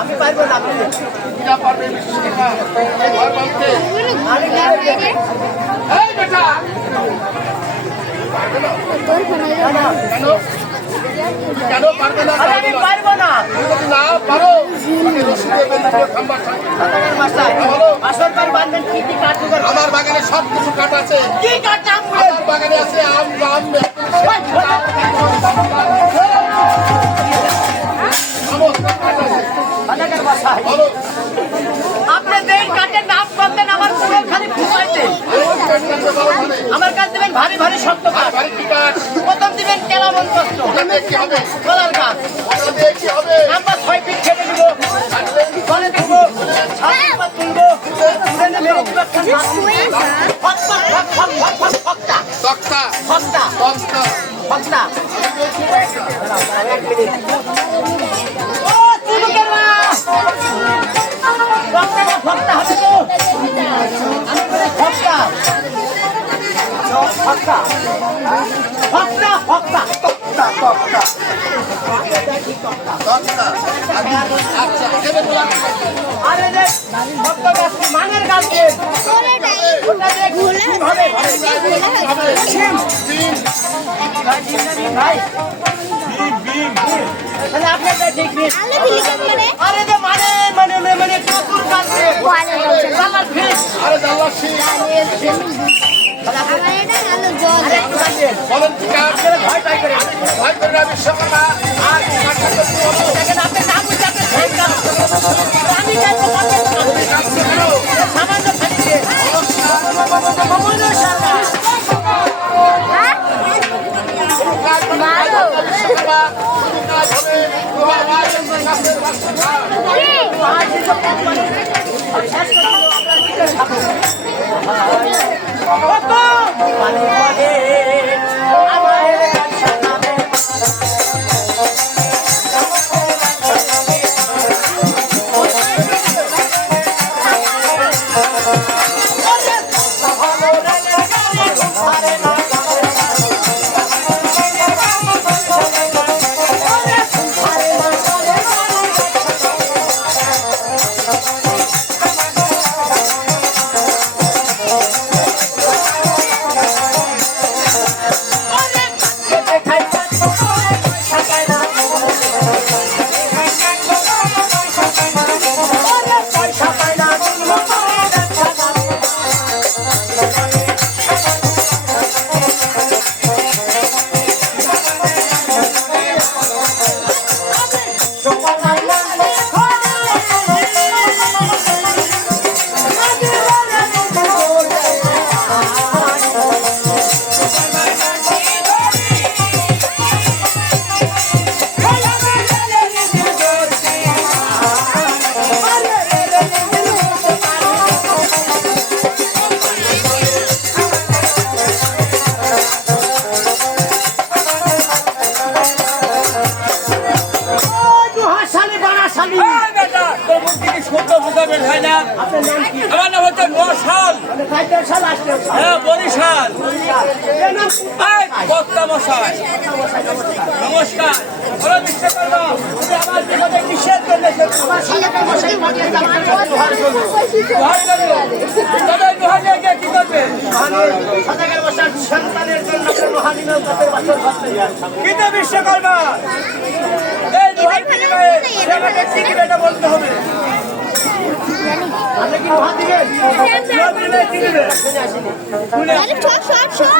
আমি পারবো না। যা পারবে বিশ্বকর্মা এই ঘর বাঁধতে। এই বেটা পারবে না কেন? কেন পারবে না? আমি পারবো না। তুমি যদি না পারো তাহলে রশি দিয়ে বেঁধে দিও খাম্বার সঙ্গে। আসল কাঠ বাঁধবেন কি কি কাঠ জোগাড় করবেন? আমার বাগানে সব কিছু কাঠ আছে। কি কাঠ নাম আমার বাগানে আছে আম জাম বলো। আপনি যেই কাঠের নাম বলতেন আমার পুরো খালি ফুটাইতে। আমার কাছে দেবেন ভারী ভারী শক্ত কাঠ। ভারী কি কাঠ? প্রথম দিবেন কেলাবন বস্ত্র, ওটা দিয়ে কি হবে? কলার গাছ। ওটা দিয়ে কি হবে? নাম্বার 6 ফিট কেটে দিব, গলে দিব, ছাদ তুলবো, তুলে নেবে ফক্তা তক্তা ফক্তা তক্তা ফক্তা। ও তুলুকের মা ফক্তা ফক্তা হবে তো। আমি বলে ফক্তা ফক্তা ফক্তা ফক্তা তক্তা তক্তা তক্তা। আচ্ছা এবার বলা আরে যে ফক্তা গাছ মানের গাছ দিয়ে ওটা দিয়ে ডিম হবে ডিম ডিম ভাই ডিম না ডিম ভাই ডিম তাহলে আপনার ঠিক নেই। আরে যে মানে মানে মানে কাকুর গাছ দিয়ে জামার ফিস আরে জানলা শীত আরে একটু গাছে বলেন কি কাঠ? আপনারা ভয় পাই করে ভয় করে না বিশ্বকর্মা আর কাঠটা করতে হলো। দেখেন আপনি নাম বুঝতে আপনি ভয় কাজ আমি কাজ সামান্য থাকছে মমনো সরকার বিশ্বকর্মা শুধু কাজ হবে তোমার মায়ের কাছের বাচ্চা। আমার নাম হচ্ছে মশাল, হ্যাঁ বরিশাল। বক্তা মশাই নমস্কার। ওরা বিশ্বকর্মা আমার জীবনে কিসের জন্য কি করবে? সন্তানের জন্য কিন্তু বিশ্বকর্মা এই দোহার বিনিময়ে আমাকে সিগারেটটা বলতে হবে। আপনি কি লোহা দিবেন? লোহা দিলে কি দিবে? Shot, shot, shot!